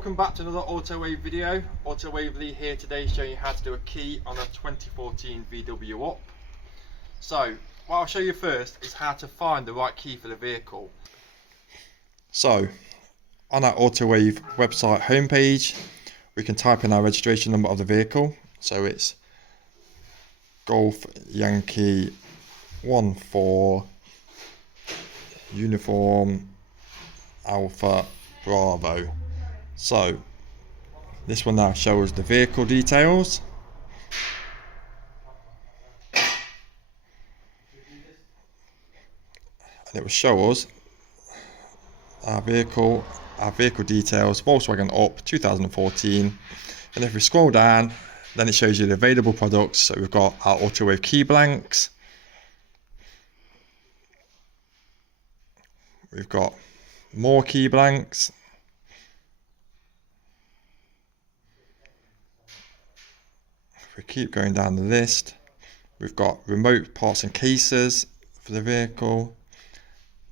welcome back to another Autowave video. Autowave Lee here today showing you how to do a key on a 2014 VW Up. So what I'll show you first is how to find the right key for the vehicle. So on our Autowave website homepage we can type in our registration number of the vehicle. So it's Golf Yankee 14 Uniform Alpha Bravo. So this will now show us the vehicle details. And it will show us our vehicle details, Volkswagen Up 2014. And if we scroll down, then it shows you the available products. So we've got our Autowave key blanks. We've got more key blanks. If we keep going down the list, we've got remote parts and cases for the vehicle.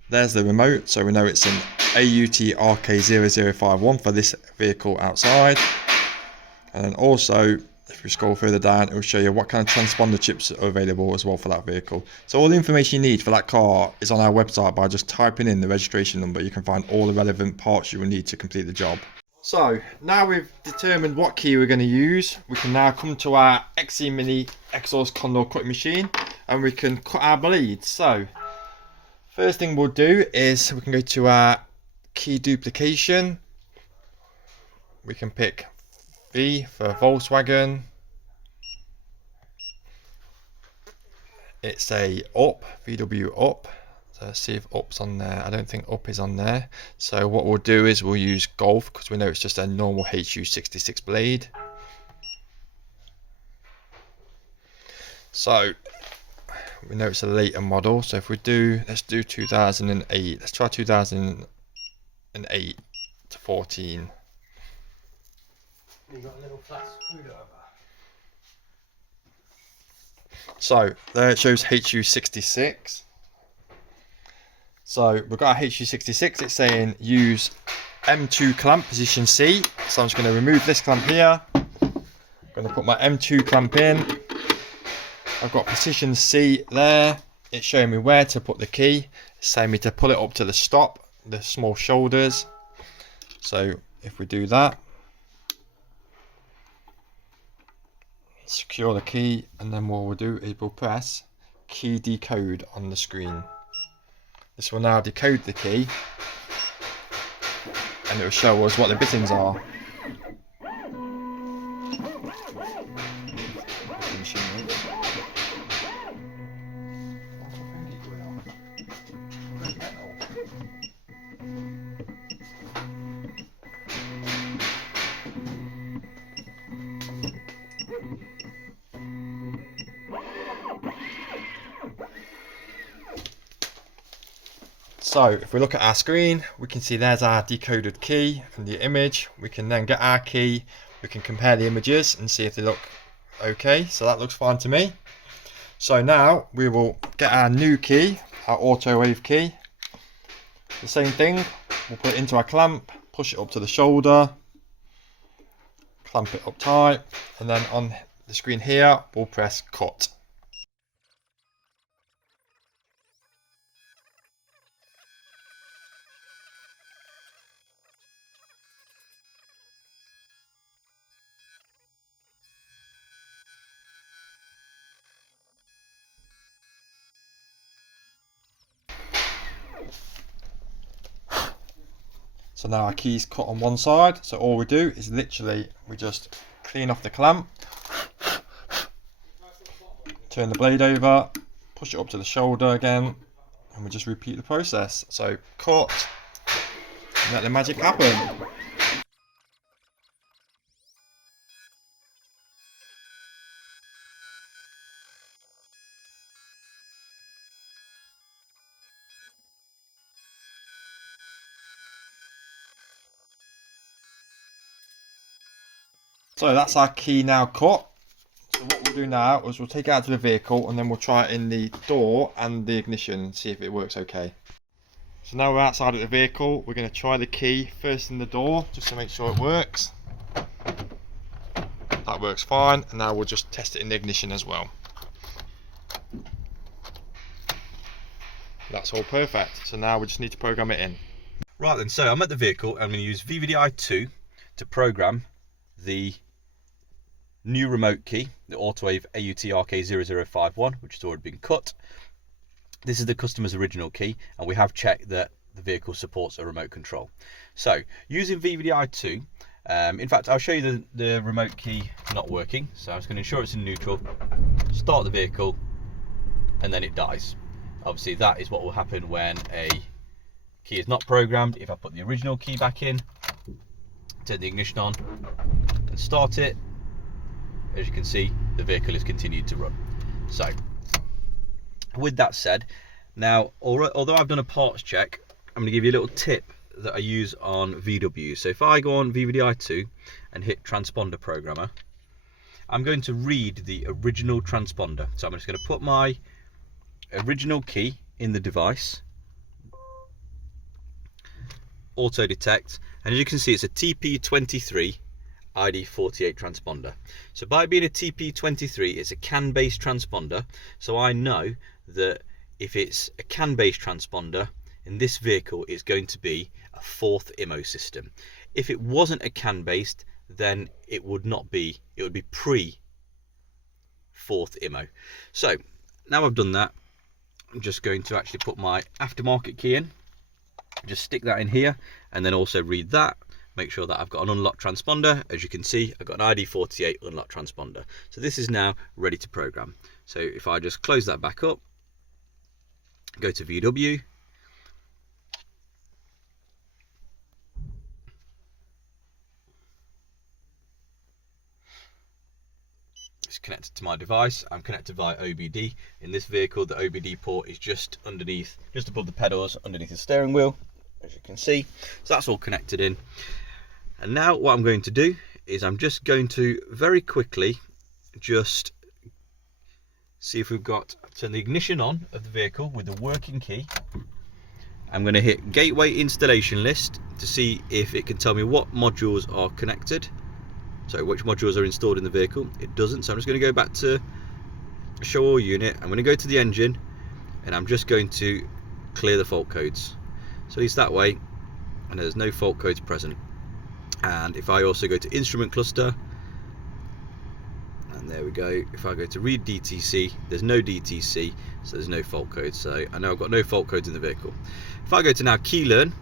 There's the remote, so we know it's an AUT RK0051 for this vehicle outside. And then also, if we scroll further down, it will show you what kind of transponder chips are available as well for that vehicle. So all the information you need for that car is on our website. By just typing in the registration number, you can find all the relevant parts you will need to complete the job. So now we've determined what key we're going to use, we can now come to our XC Mini Xhorse Condor cutting machine and we can cut our bleeds. So first thing we'll do is we can go to our key duplication. We can pick V for Volkswagen. It's a Up, VW Up. So let's see if Up's on there. I don't think Up is on there. So what we'll do is we'll use Golf because we know it's just a normal HU66 blade. So we know it's a later model. So if we do, let's do 2008. Let's try 2008 to 14. You got a little flat screwdriver. So there it shows HU66. So we've got our HU66, it's saying use M2 clamp position C. So I'm just going to remove this clamp here. I'm going to put my M2 clamp in. I've got position C there. It's showing me where to put the key. It's saying me to pull it up to the stop, the small shoulders. So if we do that, secure the key, and then what we'll do is we'll press key decode on the screen. This will now decode the key and it will show us what the bittings are. So if we look at our screen, we can see there's our decoded key and the image. We can then get our key, we can compare the images and see if they look okay. So that looks fine to me. So now we will get our new key, our Autowave key. The same thing, we'll put it into our clamp, push it up to the shoulder, clamp it up tight, and then on the screen here, we'll press cut. So now our key's cut on one side, so all we do is literally, we just clean off the clamp, turn the blade over, push it up to the shoulder again, and we just repeat the process. So cut, and let the magic happen. So that's our key now cut. So what we'll do now is we'll take it out to the vehicle and then we'll try it in the door and the ignition and see if it works okay. So now we're outside of the vehicle, we're going to try the key first in the door just to make sure it works. That works fine, and now we'll just test it in the ignition as well. That's all perfect, so now we just need to program it in. Right then, so I'm at the vehicle and I'm going to use VVDI 2 to program the new remote key, the Autowave AUT RK0051, which has already been cut. This is the customer's original key, and we have checked that the vehicle supports a remote control. So using VVDI 2, in fact I'll show you the remote key not working. So I'm just going to ensure it's in neutral, start the vehicle, and then it dies. Obviously that is what will happen when a key is not programmed. If I put the original key back in, turn the ignition on and start it, as you can see the vehicle has continued to run. So with that said, now although I've done a parts check, I'm going to give you a little tip that I use on VW. So if I go on VVDI 2 and hit transponder programmer, I'm going to read the original transponder. So I'm just going to put my original key in the device, auto detect, and as you can see it's a TP23 ID48 transponder. So by being a TP23, it's a CAN based transponder, so I know that if it's a CAN based transponder in this vehicle, it's going to be a 4th IMO system. If it wasn't a CAN based, then it would not be, it would be pre 4th IMO. So now I've done that, I'm just going to actually put my aftermarket key in, just stick that in here, and then also read that, make sure that I've got an unlocked transponder. As you can see, I've got an ID48 unlocked transponder. So this is now ready to program. So if I just close that back up, go to VW, it's connected to my device. I'm connected via OBD. In this vehicle, the OBD port is just underneath, just above the pedals, underneath the steering wheel, as you can see. So that's all connected in. And now what I'm going to do is I'm just going to very quickly just see if we've got, turn the ignition on of the vehicle with the working key. I'm going to hit gateway installation list to see if it can tell me what modules are connected. So which modules are installed in the vehicle. It doesn't, so I'm just going to go back to show all unit. I'm going to go to the engine and I'm just going to clear the fault codes. So at least that way, and there's no fault codes present. And if I also go to instrument cluster, and there we go, if I go to read DTC, there's no DTC, so there's no fault code. So I know I've got no fault codes in the vehicle. If I go to now key learn,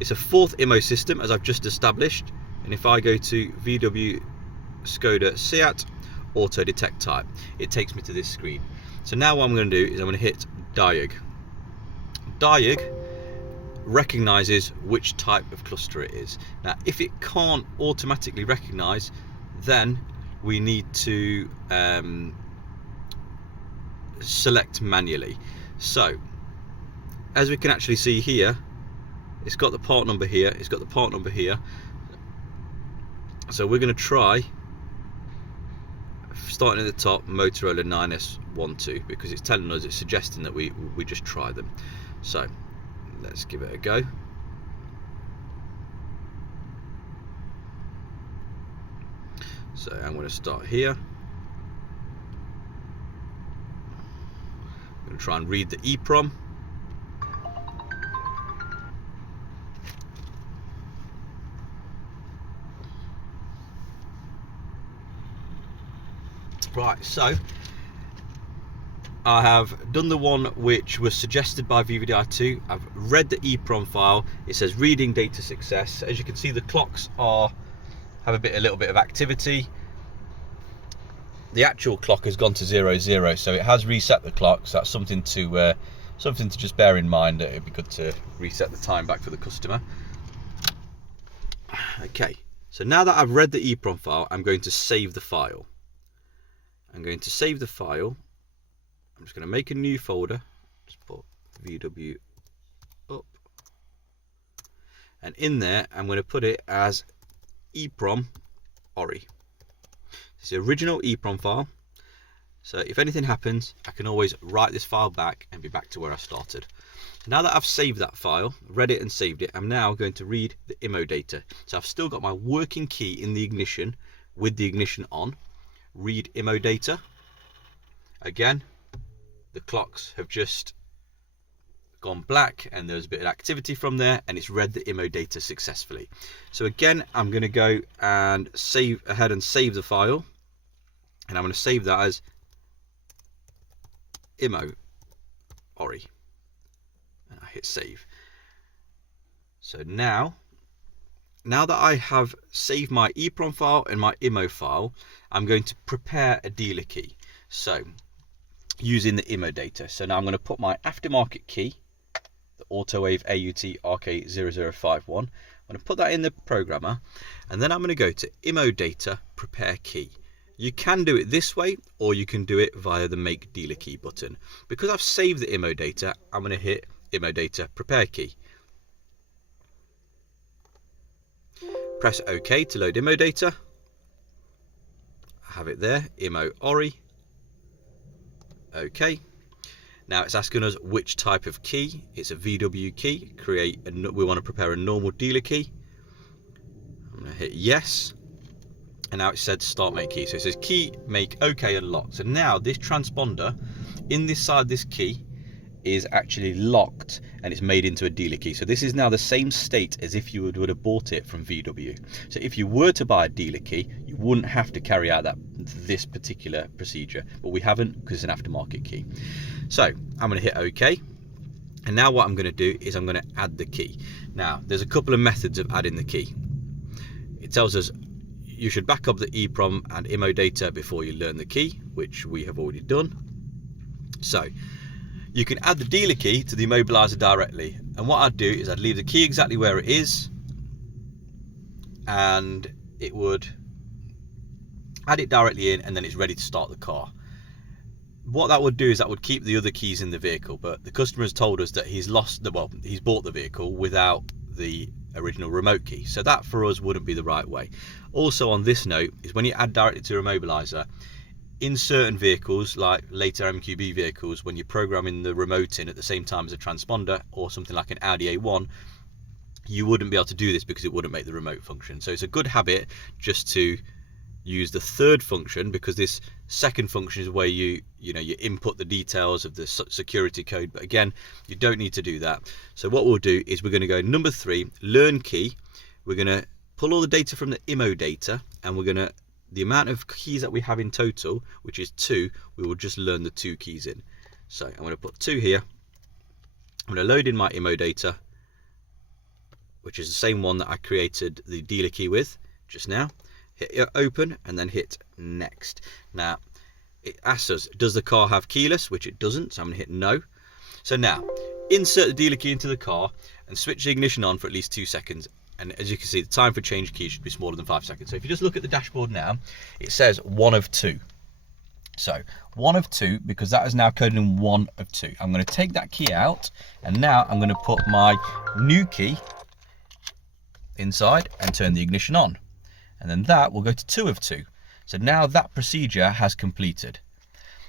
it's a 4th IMO system as I've just established. And if I go to VW Skoda Seat auto detect type, it takes me to this screen. So now what I'm going to do is I'm going to hit diag. Diag recognizes which type of cluster it is. Now if it can't automatically recognize, then we need to select manually. So as we can actually see here, it's got the part number here, it's got the part number here. So we're going to try starting at the top, Motorola 9S12, because it's telling us, it's suggesting that we just try them. So let's give it a go. So I'm going to start here. I'm going to try and read the EEPROM. Right, so I have done the one which was suggested by VVDI2. I've read the EEPROM file. It says reading data success. As you can see, the clocks have a little bit of activity. The actual clock has gone to 00, so it has reset the clock. So that's something to just bear in mind. That it'd be good to reset the time back for the customer. Okay, so now that I've read the EEPROM file, I'm going to save the file. I'm going to save the file. I'm just going to make a new folder. Just put VW Up. And in there, I'm going to put it as EEPROM ORI. It's the original EEPROM file. So if anything happens, I can always write this file back and be back to where I started. Now that I've saved that file, read it and saved it, I'm now going to read the IMO data. So I've still got my working key in the ignition with the ignition on. Read IMO data. Again, the clocks have just gone black and there's a bit of activity from there, and it's read the IMO data successfully. So again, I'm going to go and save the file, and I'm going to save that as IMO ORI, and I hit save. So now that I have saved my EEPROM file and my IMO file, I'm going to prepare a dealer key. So using the IMO data. So now I'm going to put my aftermarket key, the Autowave AUT RK0051. I'm going to put that in the programmer, and then I'm going to go to IMO data prepare key. You can do it this way, or you can do it via the make dealer key button. Because I've saved the IMO data, I'm going to hit IMO data prepare key. Press OK to load IMO data. I have it there, IMO ORI. OK. Now it's asking us which type of key. It's a VW key. We want to prepare a normal dealer key. I'm going to hit yes. And now it said start make key. So it says key make OK and lock. So now this transponder in this side, this key is actually locked and it's made into a dealer key. So this is now the same state as if you would have bought it from VW. So if you were to buy a dealer key, you wouldn't have to carry out this particular procedure, but we haven't because it's an aftermarket key. So I'm going to hit OK. And now what I'm going to do is I'm going to add the key. Now there's a couple of methods of adding the key. It tells us you should back up the EEPROM and IMO data before you learn the key, which we have already done. So you can add the dealer key to the immobilizer directly, and what I'd do is I'd leave the key exactly where it is, and it would add it directly in, and then it's ready to start the car. What that would do is that would keep the other keys in the vehicle, but the customer has told us that he's bought the vehicle without the original remote key, so that for us wouldn't be the right way. Also on this note is when you add directly to a immobilizer, in certain vehicles like later MQB vehicles, when you're programming the remote in at the same time as a transponder or something like an Audi A1, you wouldn't be able to do this because it wouldn't make the remote function. So it's a good habit just to use the third function, because this second function is where you input the details of the security code, but again, you don't need to do that. So what we'll do is we're going to go number 3, learn key. We're going to pull all the data from the IMO data, and we're going to, the amount of keys that we have in total, which is 2, we will just learn the 2 keys in. So I'm going to put 2 here. I'm going to load in my IMO data, which is the same one that I created the dealer key with just now. Hit open and then hit next. Now it asks us, does the car have keyless, which it doesn't, so I'm going to hit no. So now insert the dealer key into the car and switch the ignition on for at least 2 seconds. And as you can see, the time for change key should be smaller than 5 seconds. So if you just look at the dashboard now, it says 1 of 2. So 1 of 2, because that is now coded in 1 of 2. I'm going to take that key out, and now I'm going to put my new key inside and turn the ignition on. And then that will go to 2 of 2. So now that procedure has completed.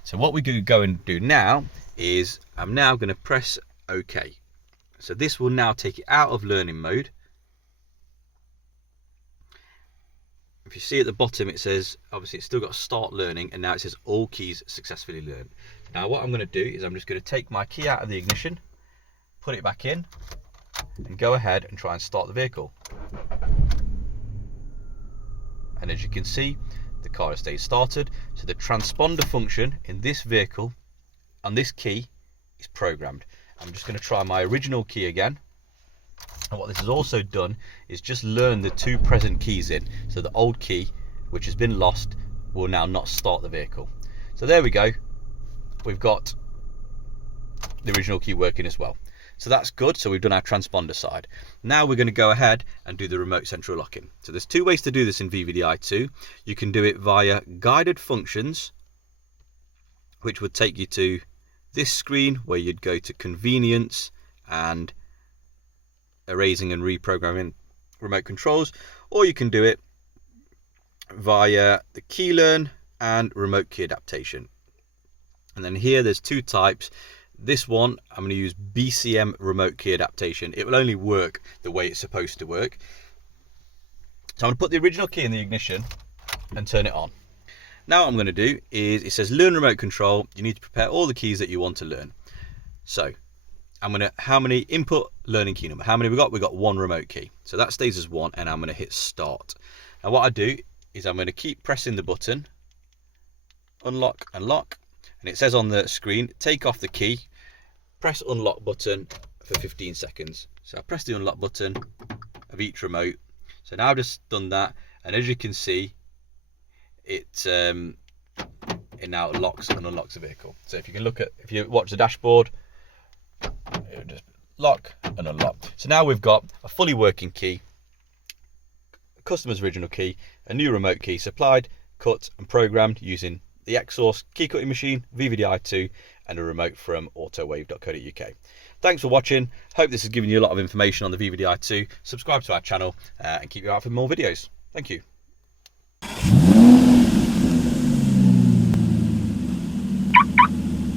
So what we could go and do now is I'm now going to press OK. So this will now take it out of learning mode. If you see at the bottom, it says, obviously it's still got start learning, and now it says all keys successfully learned. Now what I'm going to do is I'm just going to take my key out of the ignition, put it back in, and go ahead and try and start the vehicle. And as you can see, the car has stayed started. So the transponder function in this vehicle on this key is programmed. I'm just going to try my original key again. And what this has also done is just learn the 2 present keys in. So the old key, which has been lost, will now not start the vehicle. So there we go. We've got the original key working as well. So that's good. So we've done our transponder side. Now we're going to go ahead and do the remote central locking. So there's 2 ways to do this in VVDI 2. You can do it via guided functions, which would take you to this screen where you'd go to convenience and erasing and reprogramming remote controls, or you can do it via the key learn and remote key adaptation. And then here there's two types. This one, I'm going to use BCM remote key adaptation. It will only work the way it's supposed to work. So I'm going to put the original key in the ignition and turn it on. Now what I'm going to do is, it says learn remote control. You need to prepare all the keys that you want to learn. So I'm going to, how many input learning key number? How many we got? We got one remote key. So that stays as one, and I'm going to hit start. Now what I do is I'm going to keep pressing the button, unlock and lock. And it says on the screen, take off the key, press unlock button for 15 seconds. So I press the unlock button of each remote. So now I've just done that. And as you can see, it now locks and unlocks the vehicle. So if you can look at, if you watch the dashboard, it'll just lock and unlock. So now we've got a fully working key, customer's original key, a new remote key supplied, cut and programmed using the Xhorse key cutting machine, VVDI 2, and a remote from autowave.co.uk. Thanks for watching. Hope this has given you a lot of information on the VVDI 2. Subscribe to our channel and keep your eye out for more videos. Thank you.